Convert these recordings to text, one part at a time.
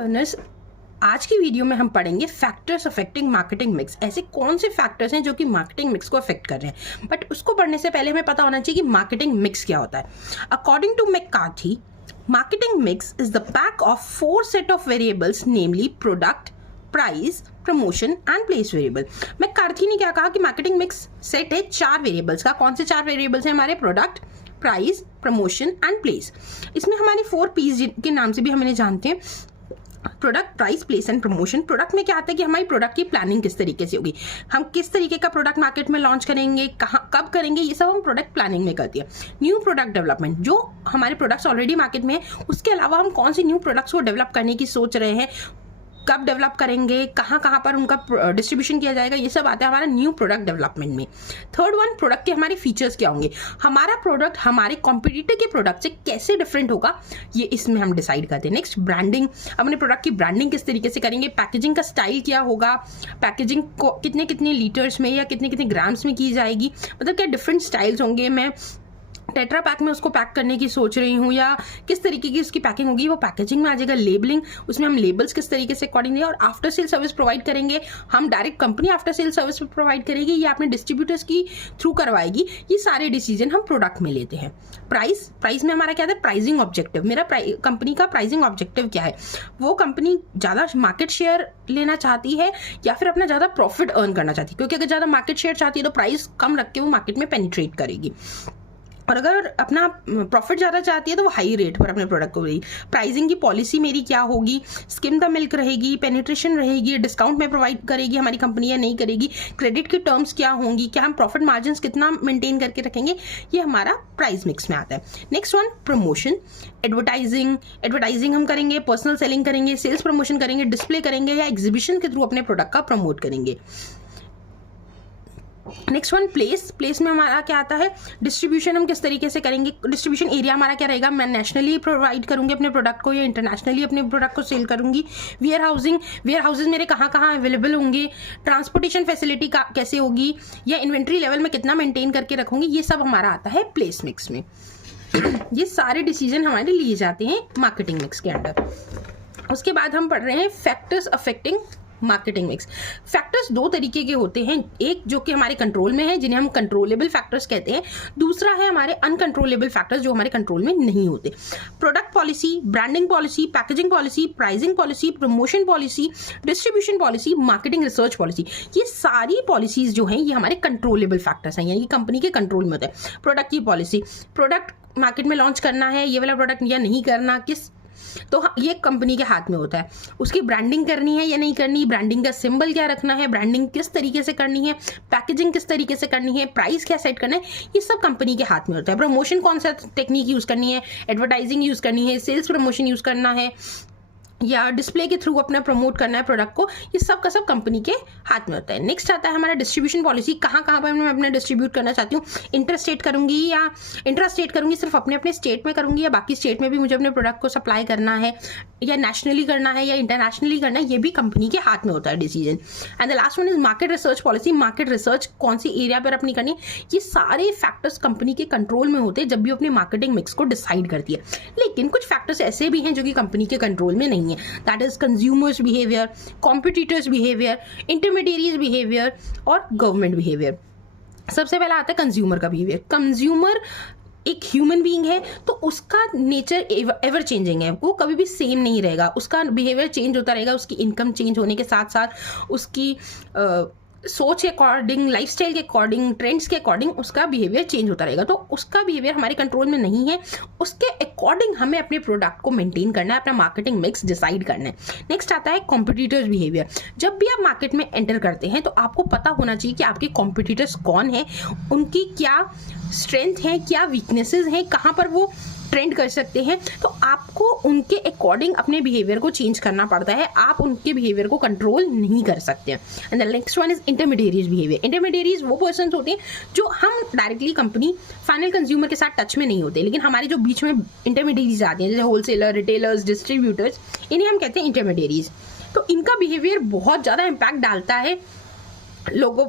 Learners, आज की video में हम पढ़ेंगे फैक्टर्स अफेक्टिंग मार्केटिंग मिक्स। ऐसे कौन से फैक्टर्स हैं जो कि मार्केटिंग मिक्स को अफेक्ट कर रहे हैं, बट उसको पढ़ने से पहले हमें पता होना चाहिए कि मार्केटिंग मिक्स क्या होता है। According to McCarthy, marketing mix is the pack of 4 set of variables, namely product, price, promotion and place variable. McCarthy ने क्या कहा कि मार्केटिंग मिक्स सेट है 4 वेरिएबल्स का। कौन से 4 वेरिएबल्स हैं हमारे? Product, price, promotion and place. इसमें हमारे 4 P's के नाम से भी हम इन्हें जानते हैं, product, price, place and promotion. Product में क्या आता है कि हमारी प्रोडक्ट की प्लानिंग किस तरीके से होगी, हम किस तरीके का प्रोडक्ट मार्केट में लॉन्च करेंगे, कहाँ कब करेंगे, ये सब हम प्रोडक्ट प्लानिंग में करती है। न्यू प्रोडक्ट डेवलपमेंट, जो हमारे प्रोडक्ट्स ऑलरेडी मार्केट में है उसके अलावा हम कौन सी न्यू प्रोडक्ट्स को डेवलप करने की सोच रहे हैं, कब डेवलप करेंगे, कहाँ पर उनका डिस्ट्रीब्यूशन किया जाएगा, ये सब आता है हमारा न्यू प्रोडक्ट डेवलपमेंट में। थर्ड वन, प्रोडक्ट के हमारे फीचर्स क्या होंगे, हमारा प्रोडक्ट हमारे कॉम्पिटिटर के प्रोडक्ट से कैसे डिफरेंट होगा, ये इसमें हम डिसाइड करते हैं। नेक्स्ट, ब्रांडिंग, अपने प्रोडक्ट की ब्रांडिंग किस तरीके से करेंगे, पैकेजिंग का स्टाइल क्या होगा, पैकेजिंग को कितने कितने लीटर्स में या कितने कितने ग्राम्स में की जाएगी, मतलब क्या डिफरेंट स्टाइल्स होंगे, मैं टेट्रा पैक में उसको पैक करने की सोच रही हूँ या किस तरीके की उसकी पैकिंग होगी, वो पैकेजिंग में आ जाएगा। लेबलिंग, उसमें हम लेबल्स किस तरीके से अकॉर्डिंगली, और आफ्टर सेल सर्विस प्रोवाइड करेंगे, हम direct company after sale service provide करेगी या अपने डिस्ट्रीब्यूटर्स की थ्रू करवाएगी, ये सारे डिसीजन हम प्रोडक्ट में लेते हैं। प्राइस में हमारा क्या था? प्राइसिंग ऑब्जेक्टिव, मेरा कंपनी का प्राइसिंग ऑब्जेक्टिव क्या है, वो कंपनी ज़्यादा मार्केट शेयर लेना चाहती है या फिर अपना ज़्यादा प्रॉफिट अर्न करना चाहती है, क्योंकि अगर ज़्यादा मार्केट शेयर चाहती है तो प्राइस कम रख के वो मार्केट में पेनिट्रेट करेगी, और अगर अपना प्रॉफिट ज़्यादा चाहती है तो वो हाई रेट पर अपने प्रोडक्ट को देगी। प्राइसिंग की पॉलिसी मेरी क्या होगी, स्किम द मिल्क रहेगी, पेनिट्रेशन रहेगी, डिस्काउंट में प्रोवाइड करेगी हमारी कंपनी या नहीं करेगी, क्रेडिट की टर्म्स क्या होंगी, क्या हम प्रॉफिट मार्जिन कितना मेंटेन करके रखेंगे, ये हमारा प्राइस मिक्स में आता है। नेक्स्ट वन, प्रमोशन, एडवर्टाइजिंग हम करेंगे, पर्सनल सेलिंग करेंगे, सेल्स प्रमोशन करेंगे, डिस्प्ले करेंगे या एग्जीबिशन के थ्रू अपने प्रोडक्ट का प्रमोट करेंगे। नेक्स्ट वन, प्लेस में हमारा क्या आता है? डिस्ट्रीब्यूशन हम किस तरीके से करेंगे, डिस्ट्रीब्यूशन एरिया हमारा क्या रहेगा, मैं नेशनली प्रोवाइड करूंगी अपने प्रोडक्ट को या इंटरनेशनली अपने प्रोडक्ट को सेल करूंगी। वेयर हाउसेज मेरे कहाँ अवेलेबल होंगे, ट्रांसपोर्टेशन फैसिलिटी का कैसे होगी, या इन्वेंट्री लेवल में कितना मेंटेन करके रखूंगी, ये सब हमारा आता है प्लेस मिक्स में। ये सारे डिसीजन हमारे लिए जाते हैं मार्केटिंग मिक्स के अंडर। उसके बाद हम पढ़ रहे हैं factors affecting marketing mix. Factors 2 तरीके के होते हैं, एक जो कि हमारे कंट्रोल में है जिन्हें हम कंट्रोलेबल फैक्टर्स कहते हैं, दूसरा है हमारे अनकंट्रोलेबल फैक्टर्स जो हमारे कंट्रोल में नहीं होते। Product policy, branding policy, packaging policy, pricing policy, promotion policy, distribution policy, marketing research policy, ये सारी पॉलिसीज जो हैं ये हमारे कंट्रोलेबल फैक्टर्स हैं, यानी कि कंपनी के कंट्रोल में होता है। प्रोडक्ट की पॉलिसी, प्रोडक्ट मार्केट में लॉन्च करना है ये वाला प्रोडक्ट या नहीं करना, तो ये कंपनी के हाथ में होता है। उसकी ब्रांडिंग करनी है या नहीं करनी, ब्रांडिंग का सिंबल क्या रखना है, ब्रांडिंग किस तरीके से करनी है, पैकेजिंग किस तरीके से करनी है, प्राइस क्या सेट करना है, ये सब कंपनी के हाथ में होता है। प्रमोशन कौन सा टेक्निक यूज करनी है, एडवर्टाइजिंग यूज करनी है, सेल्स प्रमोशन यूज करना है या डिस्प्ले के थ्रू अपना प्रमोट करना है प्रोडक्ट को, ये सब का सब कंपनी के हाथ में होता है। नेक्स्ट आता है हमारा डिस्ट्रीब्यूशन पॉलिसी, कहाँ पर मैं अपना डिस्ट्रीब्यूट करना चाहती हूँ, इंटरस्टेट करूंगी या इंट्रास्टेट करूंगी, सिर्फ अपने स्टेट में करूंगी या बाकी स्टेट में भी मुझे अपने प्रोडक्ट को सप्लाई करना है, या नेशनली करना है या इंटरनेशनली करना है, ये भी कंपनी के हाथ में होता है decision. And the last one is market research policy, market research कौन सी एरिया पर अपनी करनी, ये सारे फैक्टर्स कंपनी के कंट्रोल में होते हैं जब भी अपनी मार्केटिंग मिक्स को डिसाइड करती है। लेकिन कुछ फैक्टर्स ऐसे भी हैं जो कि कंपनी के कंट्रोल में नहीं है, that is consumers behaviour, competitors behaviour, intermediaries behaviour और गवर्नमेंट बिहेवियर। सबसे पहला आता है कंज्यूमर का बिहेवियर। कंज्यूमर एक ह्यूमन बीइंग है तो उसका नेचर एवर चेंजिंग है, वो कभी भी सेम नहीं रहेगा, उसका बिहेवियर चेंज होता रहेगा, उसकी इनकम चेंज होने के साथ साथ उसकी सोच के अकॉर्डिंग, लाइफस्टाइल के अकॉर्डिंग, ट्रेंड्स के अकॉर्डिंग उसका बिहेवियर चेंज होता रहेगा। तो उसका बिहेवियर हमारे कंट्रोल में नहीं है, उसके अकॉर्डिंग हमें अपने प्रोडक्ट को मेंटेन करना है, अपना मार्केटिंग मिक्स डिसाइड करना है। नेक्स्ट आता है कॉम्पिटिटर्स बिहेवियर। जब भी आप मार्केट में एंटर करते हैं तो आपको पता होना चाहिए कि आपके कॉम्पिटिटर्स कौन है, उनकी क्या स्ट्रेंथ है, क्या वीकनेसेस हैं, कहाँ पर वो ट्रेंड कर सकते हैं, तो आपको उनके अकॉर्डिंग अपने बिहेवियर को चेंज करना पड़ता है, आप उनके बिहेवियर को कंट्रोल नहीं कर सकते। And the next one is intermediaries behaviour. Intermediaries वो पर्सन होते हैं जो हम डायरेक्टली कंपनी फाइनल कंज्यूमर के साथ टच में नहीं होते, लेकिन हमारे जो बीच में इंटरमीडिएरीज आते हैं जैसे होलसेलर, रिटेलर्स, डिस्ट्रीब्यूटर्स, इन्हें हम कहते हैं इंटरमीडिएरीज। तो इनका बिहेवियर बहुत ज़्यादा इम्पैक्ट डालता है लोगों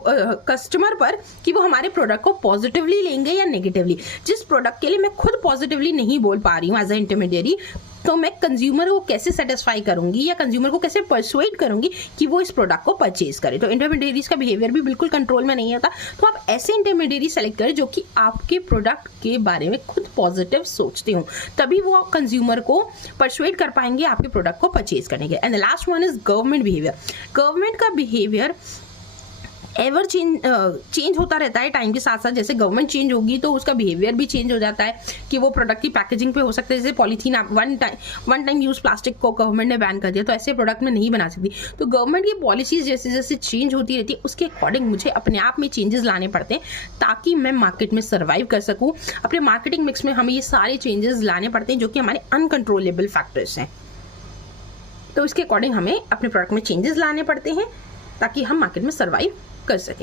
कस्टमर पर कि वो हमारे प्रोडक्ट को पॉजिटिवली लेंगे या नेगेटिवली। जिस प्रोडक्ट के लिए मैं खुद पॉजिटिवली नहीं बोल पा रही हूँ एज अ इंटरमीडिएरी, तो मैं कंज्यूमर को कैसे सेटिस्फाई करूंगी या कंज्यूमर को कैसे परसुएड करूंगी कि वो इस प्रोडक्ट को परचेज करे। तो इंटरमीडियरीज का बिहेवियर भी बिल्कुल कंट्रोल में नहीं आता। तो आप ऐसे इंटरमीडियरी सेलेक्ट करें जो कि आपके प्रोडक्ट के बारे में खुद पॉजिटिव सोचते हो, तभी वो कंज्यूमर को परसुएड कर पाएंगे आपके प्रोडक्ट को परचेज करने के। And the last one is government behaviour. Government का बिहेवियर एवर चेंज होता रहता है टाइम के साथ साथ। जैसे गवर्नमेंट चेंज होगी तो उसका बिहेवियर भी चेंज हो जाता है कि वो प्रोडक्ट की पैकेजिंग पे हो सकता है। जैसे polythene one time use plastic को गवर्नमेंट ने बैन कर दिया, तो ऐसे प्रोडक्ट में नहीं बना सकती। तो गवर्नमेंट की पॉलिसीज जैसे जैसे चेंज होती रहती है उसके अकॉर्डिंग मुझे अपने आप में चेंजेस लाने पड़ते हैं ताकि मैं मार्केट में सर्वाइव कर सकूँ। अपने मार्केटिंग मिक्स में हमें ये सारे चेंजेस लाने पड़ते हैं जो कि हमारे अनकंट्रोलेबल फैक्टर्स हैं। तो इसके अकॉर्डिंग हमें अपने प्रोडक्ट में चेंजेस लाने पड़ते हैं ताकि हम मार्केट में सर्वाइव कर सकें।